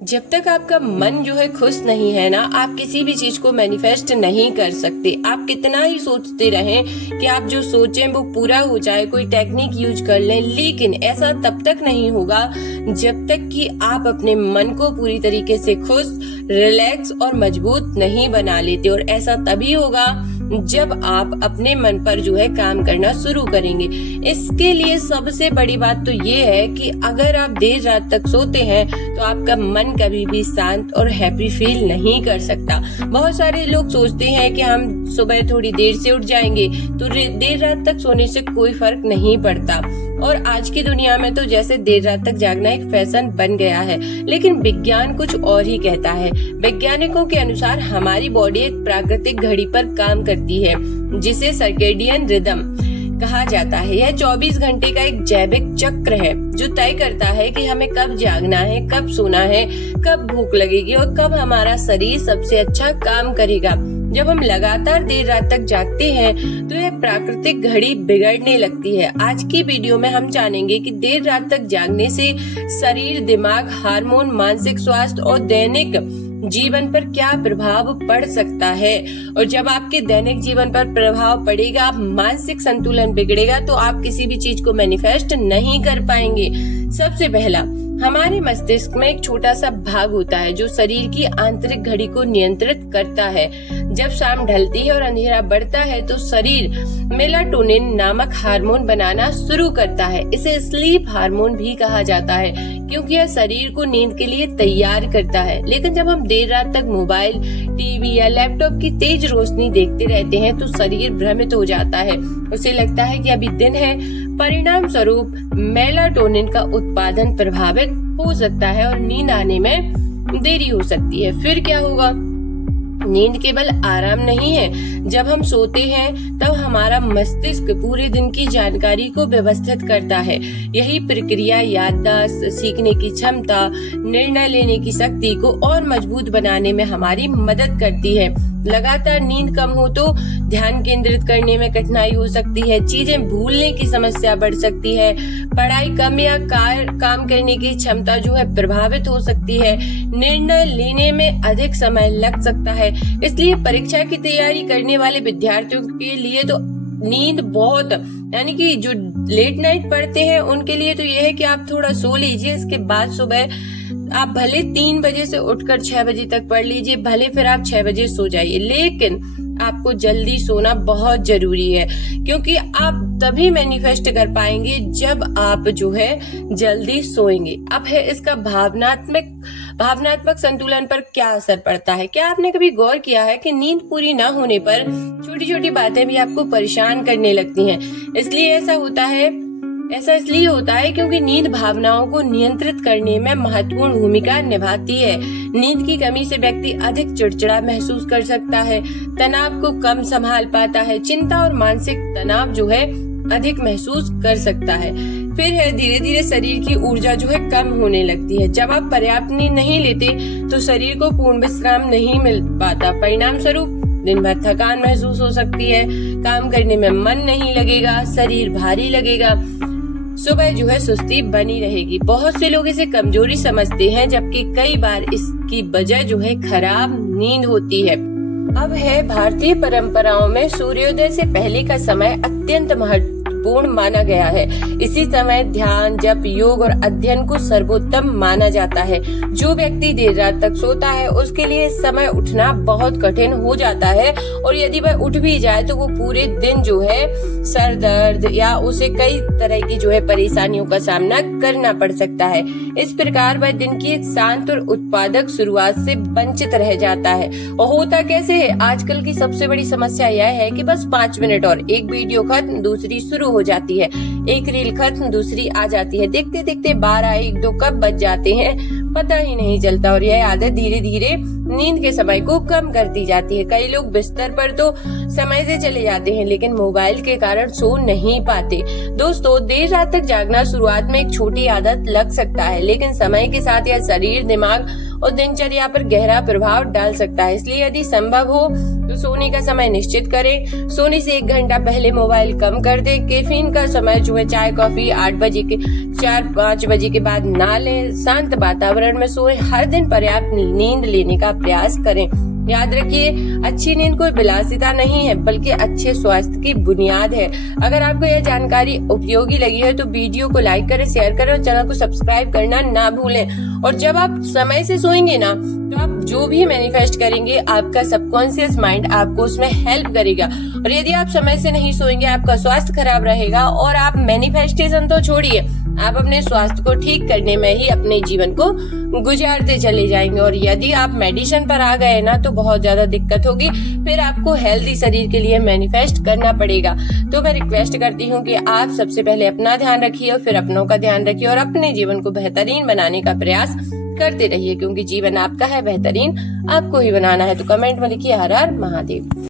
जब तक आपका मन जो है खुश नहीं है ना, आप किसी भी चीज को मैनिफेस्ट नहीं कर सकते। आप कितना ही सोचते रहें कि आप जो सोचें वो पूरा हो जाए, कोई टेक्निक यूज कर लें, लेकिन ऐसा तब तक नहीं होगा जब तक कि आप अपने मन को पूरी तरीके से खुश, रिलैक्स और मजबूत नहीं बना लेते। और ऐसा तभी होगा जब आप अपने मन पर जो है काम करना शुरू करेंगे। इसके लिए सबसे बड़ी बात तो ये है कि अगर आप देर रात तक सोते हैं तो आपका मन कभी भी शांत और हैप्पी फील नहीं कर सकता। बहुत सारे लोग सोचते हैं कि हम सुबह थोड़ी देर से उठ जाएंगे तो देर रात तक सोने से कोई फर्क नहीं पड़ता। और आज की दुनिया में तो जैसे देर रात तक जागना एक फैशन बन गया है, लेकिन विज्ञान कुछ और ही कहता है। वैज्ञानिकों के अनुसार हमारी बॉडी एक प्राकृतिक घड़ी पर काम करती है जिसे सर्केडियन रिदम कहा जाता है। यह 24 घंटे का एक जैविक चक्र है जो तय करता है कि हमें कब जागना है, कब सोना है, कब भूख लगेगी और कब हमारा शरीर सबसे अच्छा काम करेगा। जब हम लगातार देर रात तक जागते हैं तो यह प्राकृतिक घड़ी बिगड़ने लगती है। आज की वीडियो में हम जानेंगे कि देर रात तक जागने से शरीर, दिमाग, हार्मोन, मानसिक स्वास्थ्य और दैनिक जीवन पर क्या प्रभाव पड़ सकता है। और जब आपके दैनिक जीवन पर प्रभाव पड़ेगा, मानसिक संतुलन बिगड़ेगा तो आप किसी भी चीज को मैनिफेस्ट नहीं कर पाएंगे। सबसे पहला, हमारे मस्तिष्क में एक छोटा सा भाग होता है जो शरीर की आंतरिक घड़ी को नियंत्रित करता है। जब शाम ढलती है और अंधेरा बढ़ता है तो शरीर मेलाटोनिन नामक हार्मोन बनाना शुरू करता है। इसे स्लीप हार्मोन भी कहा जाता है क्योंकि यह शरीर को नींद के लिए तैयार करता है। लेकिन जब हम देर रात तक मोबाइल, टीवी या लैपटॉप की तेज रोशनी देखते रहते हैं तो शरीर भ्रमित हो जाता है। उसे लगता है कि अभी दिन है। परिणाम स्वरूप मेलाटोनिन का उत्पादन प्रभावित हो सकता है और नींद आने में देरी हो सकती है। फिर क्या होगा? नींद केवल आराम नहीं है। जब हम सोते हैं तब हमारा मस्तिष्क पूरे दिन की जानकारी को व्यवस्थित करता है। यही प्रक्रिया याददाश्त, सीखने की क्षमता, निर्णय लेने की शक्ति को और मजबूत बनाने में हमारी मदद करती है। लगातार नींद कम हो तो ध्यान केंद्रित करने में कठिनाई हो सकती है, चीजें भूलने की समस्या बढ़ सकती है, पढ़ाई कम या काम करने की क्षमता जो है प्रभावित हो सकती है, निर्णय लेने में अधिक समय लग सकता है। इसलिए परीक्षा की तैयारी करने वाले विद्यार्थियों के लिए तो नींद बहुत, यानी कि जो लेट नाइट पढ़ते हैं उनके लिए तो यह है कि आप थोड़ा सो लीजिए। इसके बाद सुबह आप भले 3 बजे से उठकर 6 बजे तक पढ़ लीजिए, भले फिर आप 6 बजे सो जाइए, लेकिन आपको जल्दी सोना बहुत जरूरी है क्योंकि आप तभी मैनिफेस्ट कर पाएंगे जब आप जो है जल्दी सोएंगे। अब है इसका भावनात्मक संतुलन पर क्या असर पड़ता है। क्या आपने कभी गौर किया है कि नींद पूरी न होने पर छोटी छोटी बातें भी आपको परेशान करने लगती हैं? ऐसा इसलिए होता है क्योंकि नींद भावनाओं को नियंत्रित करने में महत्वपूर्ण भूमिका निभाती है। नींद की कमी से व्यक्ति अधिक चिड़चिड़ा महसूस कर सकता है, तनाव को कम संभाल पाता है, चिंता और मानसिक तनाव जो है अधिक महसूस कर सकता है। फिर है धीरे धीरे शरीर की ऊर्जा जो है कम होने लगती है। जब आप पर्याप्त नींद नहीं लेते तो शरीर को पूर्ण विश्राम नहीं मिल पाता। परिणाम स्वरूप दिन भर थकान महसूस हो सकती है, काम करने में मन नहीं लगेगा, शरीर भारी लगेगा, सुबह जो है सुस्ती बनी रहेगी। बहुत से लोग इसे कमजोरी समझते हैं जबकि कई बार इसकी वजह जो है खराब नींद होती है। अब है भारतीय परंपराओं में सूर्योदय से पहले का समय अत्यंत महत्वपूर्ण माना गया है। इसी समय ध्यान, जप, योग और अध्ययन को सर्वोत्तम माना जाता है। जो व्यक्ति देर रात तक सोता है उसके लिए इस समय उठना बहुत कठिन हो जाता है और यदि वह उठ भी जाए तो वो पूरे दिन जो है सर दर्द या उसे कई तरह की जो है परेशानियों का सामना करना पड़ सकता है। इस प्रकार वह दिन की एक शांत और उत्पादक शुरुआत से वंचित रह जाता है। और होता कैसे है? आजकल की सबसे बड़ी समस्या यह है कि बस 5 मिनट और एक वीडियो खत्म, दूसरी शुरू हो जाती है, एक रील खत्म, दूसरी आ जाती है। देखते देखते 12, 1, 2 कब बज जाते हैं पता ही नहीं चलता और यह आदत धीरे धीरे नींद के समय को कम करती जाती है। कई लोग बिस्तर पर तो समय से चले जाते हैं लेकिन मोबाइल के कारण सो नहीं पाते। दोस्तों, देर रात तक जागना शुरुआत में एक छोटी आदत लग सकता है, लेकिन समय के साथ यह शरीर, दिमाग और दिनचर्या पर गहरा प्रभाव डाल सकता है। इसलिए यदि संभव हो तो सोने का समय निश्चित करें। सोने से 1 घंटा पहले मोबाइल कम कर दें। कैफीन का समय जो है चाय कॉफी 4-5 बजे के बाद ना लें। शांत वातावरण में सोएं। हर दिन पर्याप्त नींद लेने का प्रयास करें। याद रखिए, अच्छी नींद कोई विलासिता नहीं है बल्कि अच्छे स्वास्थ्य की बुनियाद है। अगर आपको यह जानकारी उपयोगी लगी है तो वीडियो को लाइक करें, शेयर करें और चैनल को सब्सक्राइब करना ना भूलें। और जब आप समय से सोएंगे ना तो आप जो भी मैनिफेस्ट करेंगे आपका सबकॉन्शियस माइंड आपको उसमें हेल्प करेगा। और यदि आप समय से नहीं सोएंगे आपका स्वास्थ्य खराब रहेगा और आप मैनिफेस्टेशन तो छोड़िए, आप अपने स्वास्थ्य को ठीक करने में ही अपने जीवन को गुजारते चले जाएंगे। और यदि आप मेडिसिन पर आ गए ना तो बहुत ज्यादा दिक्कत होगी, फिर आपको हेल्दी शरीर के लिए मैनिफेस्ट करना पड़ेगा। तो मैं रिक्वेस्ट करती हूँ कि आप सबसे पहले अपना ध्यान रखिए और फिर अपनों का ध्यान रखिए और अपने जीवन को बेहतरीन बनाने का प्रयास करते रहिए, क्योंकि जीवन आपका है, बेहतरीन आपको ही बनाना है। तो कमेंट में लिखिए हर हर महादेव।